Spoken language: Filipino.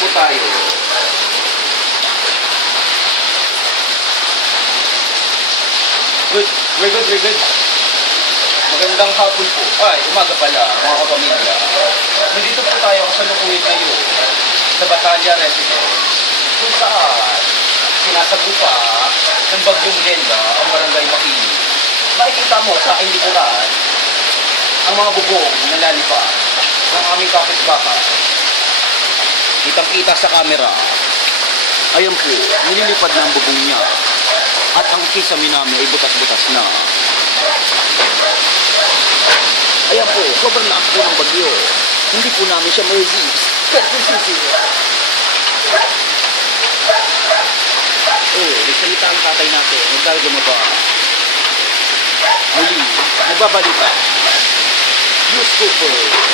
po tayo. Good. Very good, very good. Magandang hapon po. Ay, umaga pala, mga kapamilya. Nandito po tayo kasalukuyan ngayon sa Batalya Residence. Kung saan sinasabupa ng bagyong Glenda ang barangay Makini. Makikita mo sa aking likuran ang mga bubong na lalipa ng aming kapitbahay. Kitang-kita sa camera. Ayan po, nililipad na ang bubong niya. At ang kisame namin ay butas-butas na. Ayan po, sobrang lakas po ng bagyo. Hindi po namin siya ma-resist. Pero kung sisi. Oh, nagsalita ang tatay natin. Nagdalagama ba? Muli, nagbabalita. News Cooper.